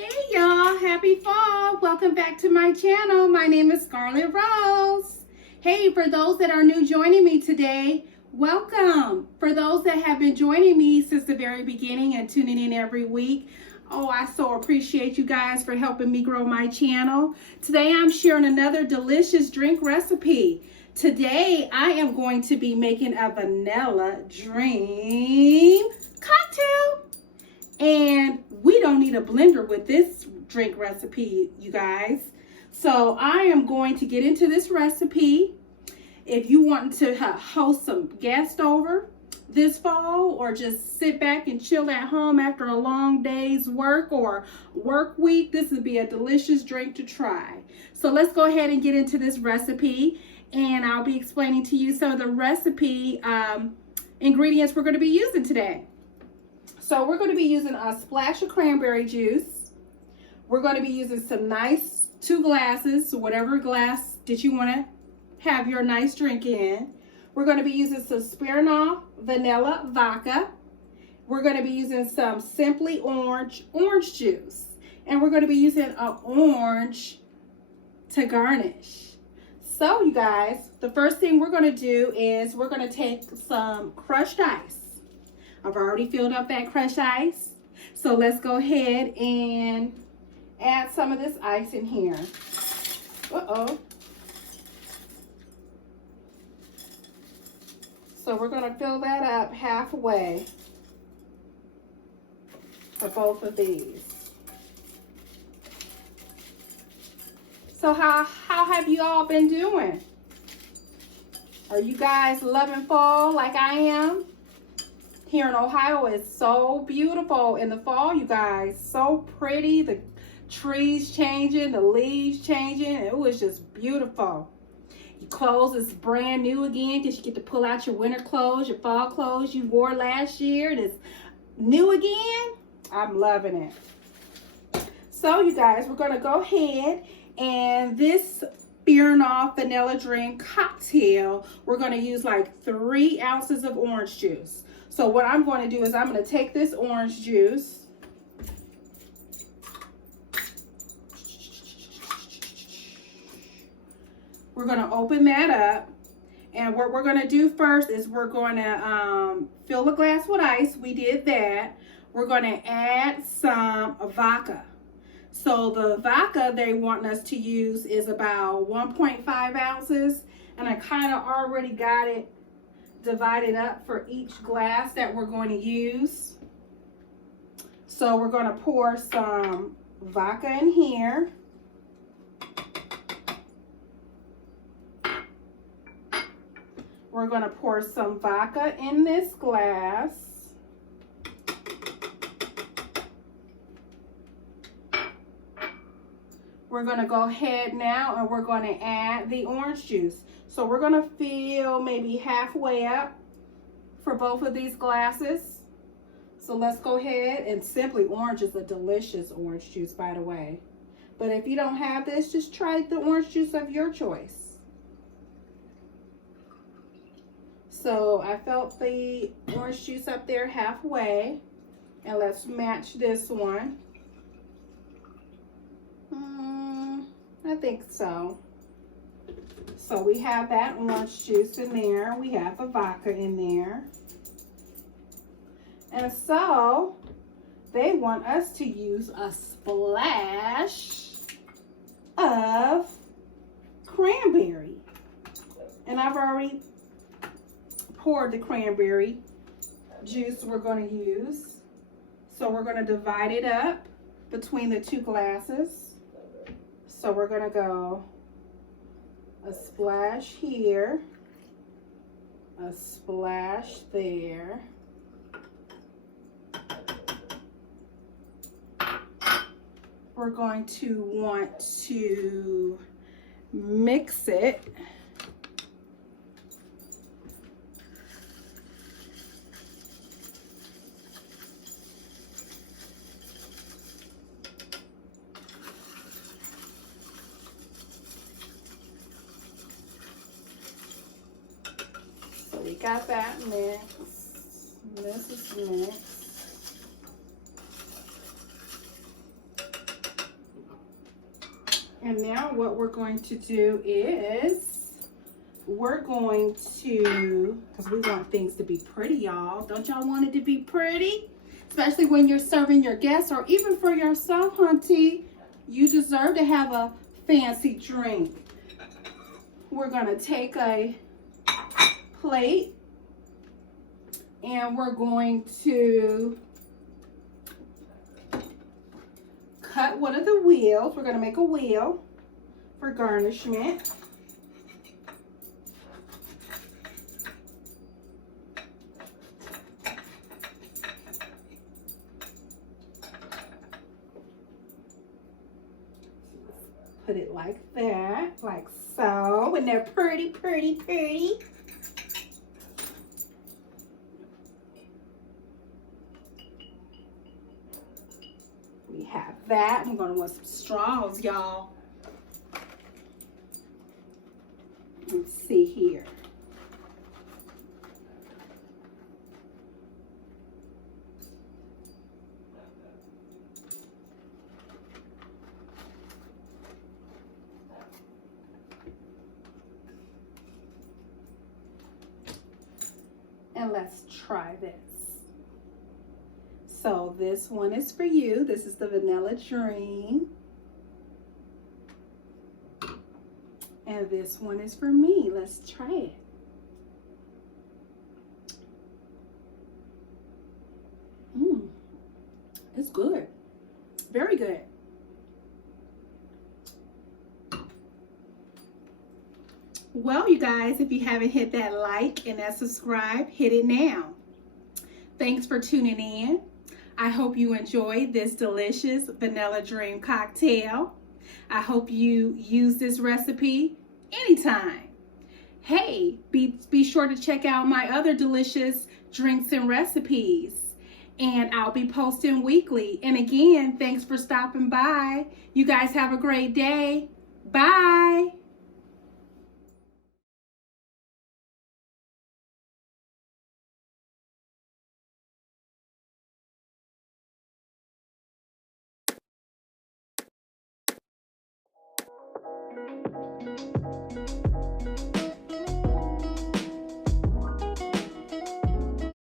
Hey y'all, happy fall. Welcome back to my channel. My name is Scarlett Rose. Hey, for those that are new joining me today, welcome. For those that have been joining me since the very beginning and tuning in every week, oh, I so appreciate you guys for helping me grow my channel. Today I'm sharing another delicious drink recipe. Today I am going to be making a vanilla dream cocktail. And we don't need a blender with this drink recipe, you guys. So I am going to get into this recipe. If you want to host some guests over this fall, or just sit back and chill at home after a long day's work or work week, this would be a delicious drink to try. So let's go ahead and get into this recipe, and I'll be explaining to you some of the recipe ingredients we're going to be using today. So we're going to be using a splash of cranberry juice. We're going to be using some nice 2 glasses, so whatever glass that you want to have your nice drink in. We're going to be using some Smirnoff Vanilla Vodka. We're going to be using some Simply Orange juice. And we're going to be using an orange to garnish. So you guys, the first thing we're going to do is we're going to take some crushed ice. I've already filled up that crushed ice. So let's go ahead and add some of this ice in here. So we're going to fill that up halfway for both of these. So how have you all been doing? Are you guys loving fall like I am? Here in Ohio, it's so beautiful in the fall, you guys. So pretty. The trees changing, the leaves changing. It was just beautiful. Your clothes is brand new again because you get to pull out your winter clothes, your fall clothes you wore last year. And it's new again. I'm loving it. So, you guys, we're going to go ahead and this Smirnoff Vanilla Drink cocktail, we're going to use like 3 ounces of orange juice. So what I'm going to do is I'm going to take this orange juice, we're going to open that up, and what we're going to do first is we're going to fill the glass with ice. We did that. We're going to add some vodka. So the vodka they want us to use is about 1.5 ounces, and I kind of already got it divided up for each glass that we're going to use. So we're going to pour some vodka in here. We're going to pour some vodka in this glass. We're going to go ahead now and we're going to add the orange juice. So we're going to fill maybe halfway up for both of these glasses. So let's go ahead, and Simply Orange is a delicious orange juice, by the way. But if you don't have this, just try the orange juice of your choice. So I filled the orange juice up there halfway, and let's match this one. I think so. So we have that orange juice in there. We have the vodka in there. And so they want us to use a splash of cranberry. And I've already poured the cranberry juice we're going to use. So we're going to divide it up between the 2 glasses. So we're going to go a splash here, a splash there. We're going to want to mix it. We got that mixed. This is mixed. And now what we're going to do is we're going to, because we want things to be pretty, y'all. Don't y'all want it to be pretty? Especially when you're serving your guests or even for yourself, hunty. You deserve to have a fancy drink. We're going to take a plate and we're going to cut one of the wheels. We're going to make a wheel for garnishment. Put it like that, like so, and they're pretty, pretty, pretty. We have that. I'm going to want some straws, y'all. Let's see here. And let's try this. So this one is for you. This is the Vanilla Dream. And this one is for me. Let's try it. It's good. Very good. Well, you guys, if you haven't hit that like and that subscribe, hit it now. Thanks for tuning in. I hope you enjoyed this delicious Vanilla Dream cocktail. I hope you use this recipe anytime. Hey, be sure to check out my other delicious drinks and recipes. And I'll be posting weekly. And again, thanks for stopping by. You guys have a great day. Bye.